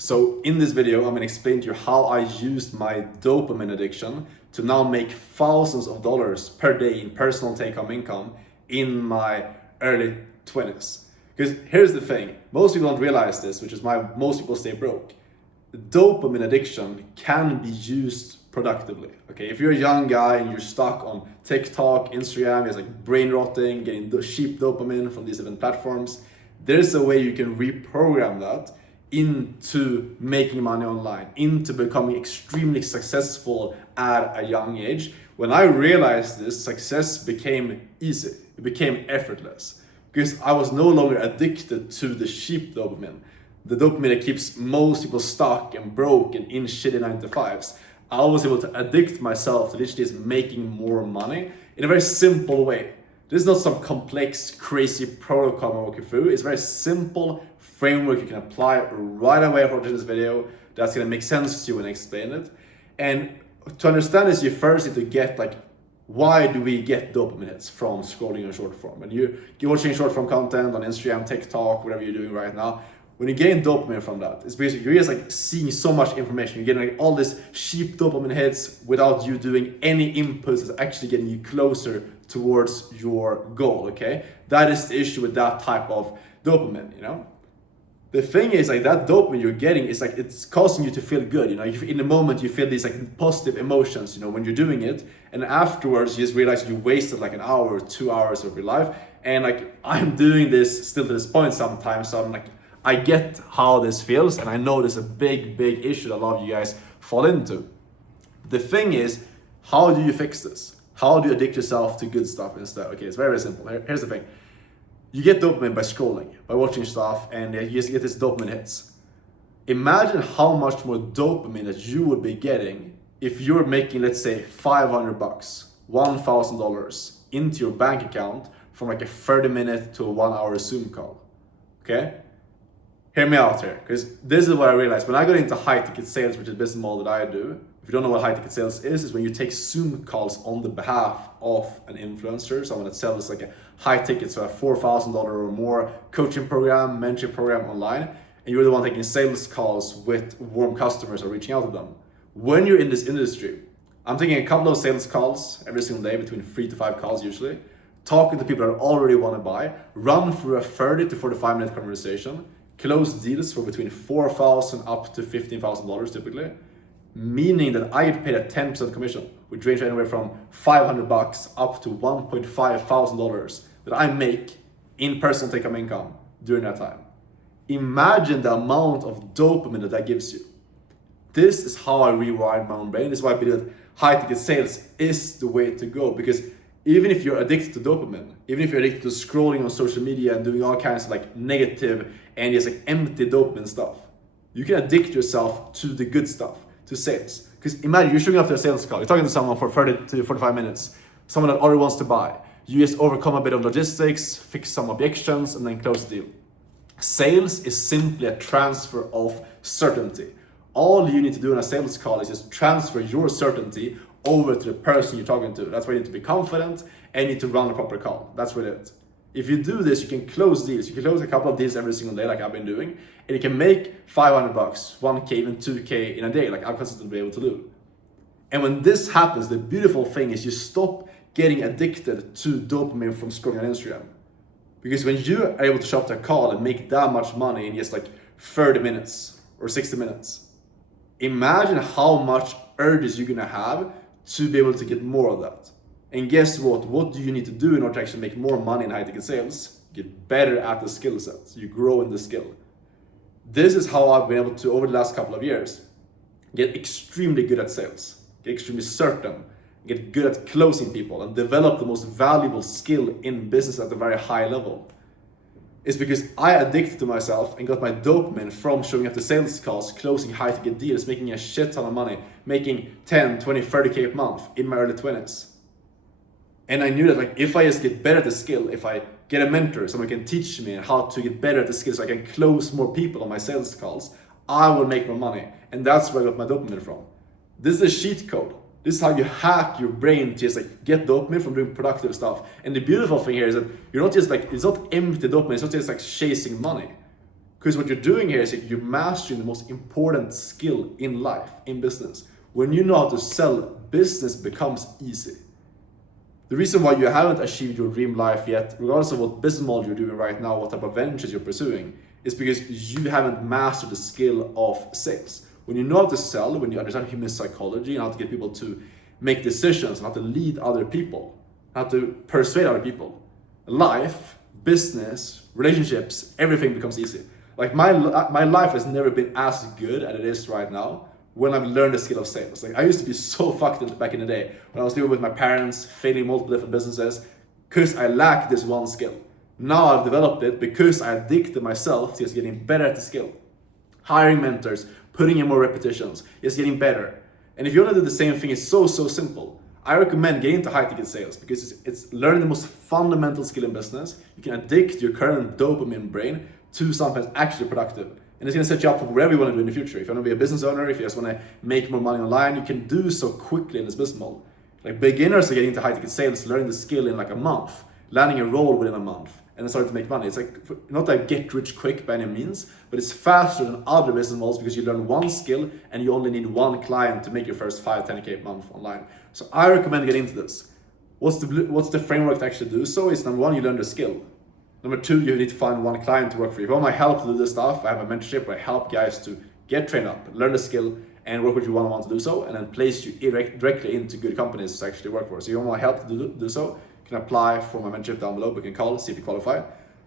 So in this video, I'm gonna explain to you how I used my dopamine addiction to now make thousands of dollars per day in personal take-home income in my early 20s. Because here's the thing, most people don't realize this, which is why most people stay broke. Dopamine addiction can be used productively. Okay, if you're a young guy and you're stuck on TikTok, Instagram, it's like brain rotting, getting the cheap dopamine from these different platforms, there's a way you can reprogram that into making money online, into becoming extremely successful at a young age. When I realized this, success became easy. It became effortless because I was no longer addicted to the cheap dopamine, the dopamine that keeps most people stuck and broke and in shitty 9-to-5s. I was able to addict myself to literally just making more money in a very simple way. This is not some complex, crazy protocol I'm walking through. It's a very simple framework you can apply right away after watching this video. That's gonna make sense to you when I explain it. And to understand this, you first need to get why do we get dopamine hits from scrolling on short form? When you're watching short form content on Instagram, TikTok, whatever you're doing right now, when you gain dopamine from that, it's basically you're just seeing so much information. You're getting all this cheap dopamine hits without you doing any inputs that's actually getting you closer towards your goal, okay? That is the issue with that type of dopamine, The thing is that dopamine you're getting is it's causing you to feel good, in the moment you feel these positive emotions, when you're doing it, and afterwards you just realize you wasted an hour or 2 hours of your life. And I'm doing this still to this point sometimes, so I'm I get how this feels, and I know there's a big issue that a lot of you guys fall into. The thing is, how do you fix this? How do you addict yourself to good stuff instead? Okay, it's very simple. Here's the thing. You get dopamine by scrolling, by watching stuff, and you just get this dopamine hits. Imagine how much more dopamine that you would be getting if you're making, let's say, $500, $1,000 into your bank account from a 30-minute to a 1-hour Zoom call. Okay? Hear me out here, because this is what I realized. When I got into high-ticket sales, which is the business model that I do, if you don't know what high-ticket sales is when you take Zoom calls on the behalf of an influencer, someone that sells a high ticket, so a $4,000 or more coaching program, mentorship program online, and you're the one taking sales calls with warm customers or reaching out to them. When you're in this industry, I'm taking a couple of sales calls every single day, between 3 to 5 calls usually, talking to people that already want to buy, run through a 30 to 45-minute conversation, close deals for between $4,000 up to $15,000 typically, meaning that I get paid a 10% commission, which range anywhere from $500 up to $1,500 that I make in personal take-home income during that time. Imagine the amount of dopamine that gives you. This is how I rewired my own brain. This is why I believe that high-ticket sales is the way to go, because even if you're addicted to dopamine, even if you're addicted to scrolling on social media and doing all kinds of negative and just empty dopamine stuff, you can addict yourself to the good stuff, to sales. Because imagine you're showing up to a sales call, you're talking to someone for 30 to 45 minutes, someone that already wants to buy. You just overcome a bit of logistics, fix some objections, and then close the deal. Sales is simply a transfer of certainty. All you need to do in a sales call is just transfer your certainty over to the person you're talking to. That's why you need to be confident and you need to run a proper call. That's really it. If you do this, you can close deals. You can close a couple of deals every single day like I've been doing, and you can make $500, $1K, even $2K in a day like I've consistently been able to do. And when this happens, the beautiful thing is you stop getting addicted to dopamine from scrolling on Instagram. Because when you are able to show up to a call and make that much money in just 30 minutes or 60 minutes, imagine how much urges you're gonna have to be able to get more of that. And guess what? What do you need to do in order to actually make more money in high-ticket sales? Get better at the skill set. You grow in the skill. This is how I've been able to, over the last couple of years, get extremely good at sales, get extremely certain, get good at closing people, and develop the most valuable skill in business at a very high level. It's because I addicted to myself and got my dopamine from showing up to sales calls, closing high-ticket deals, making a shit ton of money, making 10, 20, 30K a month in my early 20s. And I knew that if I just get better at the skill, if I get a mentor, someone can teach me how to get better at the skill so I can close more people on my sales calls, I will make more money. And that's where I got my dopamine from. This is a cheat code. This is how you hack your brain to just get dopamine from doing productive stuff. And the beautiful thing here is that you're not just it's not empty dopamine, it's not just chasing money. Because what you're doing here is that you're mastering the most important skill in life, in business. When you know how to sell, business becomes easy. The reason why you haven't achieved your dream life yet, regardless of what business model you're doing right now, what type of ventures you're pursuing, is because you haven't mastered the skill of sales. When you know how to sell, when you understand human psychology and how to get people to make decisions, and how to lead other people, how to persuade other people, life, business, relationships, everything becomes easy. Like my life has never been as good as it is right now when I've learned the skill of sales. Like I used to be so fucked back in the day when I was living with my parents, failing multiple different businesses, because I lacked this one skill. Now I've developed it because I addicted myself to just getting better at the skill. Hiring mentors, putting in more repetitions, just getting better. And if you want to do the same thing, it's so simple. I recommend getting into high ticket sales because it's learning the most fundamental skill in business. You can addict your current dopamine brain to something that's actually productive. And it's going to set you up for whatever you want to do in the future. If you want to be a business owner, if you just want to make more money online, you can do so quickly in this business model. Like beginners are getting into high ticket sales, learning the skill in like a month, landing a role within a month, and then starting to make money. It's like not like get rich quick by any means, but it's faster than other business models because you learn one skill and you only need one client to make your first 5-10K a month online. So I recommend getting into this. What's the framework to actually do so? Is number one, you learn the skill. Number two, you need to find one client to work for you. If you want my help to do this stuff, I have a mentorship where I help guys to get trained up, learn the skill, and work with you one-on-one to do so, and then place you directly into good companies to actually work for. So if you want my help to do so, you can apply for my mentorship down below. We can call, see if you qualify.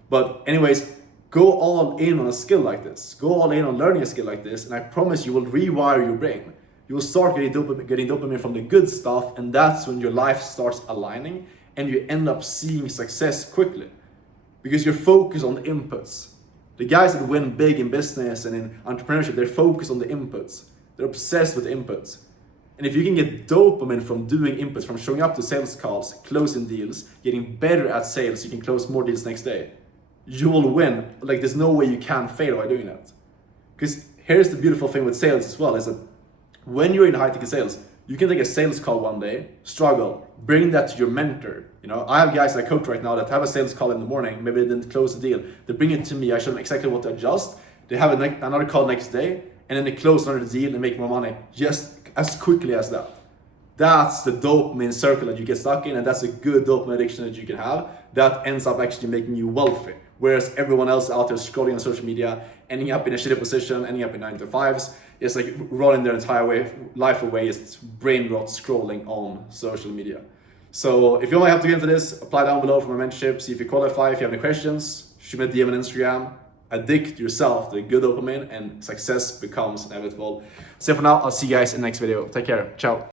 But anyways, go all in on a skill like this. Go all in on learning a skill like this, and I promise you will rewire your brain. You will start getting dopamine from the good stuff, and that's when your life starts aligning, and you end up seeing success quickly. Because you're focused on the inputs. The guys that win big in business and in entrepreneurship, they're focused on the inputs. They're obsessed with inputs. And if you can get dopamine from doing inputs, from showing up to sales calls, closing deals, getting better at sales, you can close more deals next day. You will win. Like there's no way you can fail by doing that. Because here's the beautiful thing with sales as well, is that when you're in high ticket sales, you can take a sales call one day, struggle, bring that to your mentor. You know, I have guys I coach right now that have a sales call in the morning, maybe they didn't close the deal. They bring it to me, I show them exactly what to adjust. They have another call next day, and then they close another deal and make more money just as quickly as that. That's the dopamine circle that you get stuck in, and that's a good dopamine addiction that you can have that ends up actually making you wealthy. Whereas everyone else out there scrolling on social media, ending up in a shitty position, ending up in 9-to-5s, it's like rolling their entire life away, it's brain rot scrolling on social media. So if you want to help to get into this, apply down below for my mentorship, see if you qualify. If you have any questions, shoot me a DM on Instagram. Addict yourself to good dopamine and success becomes inevitable. So for now, I'll see you guys in the next video. Take care. Ciao.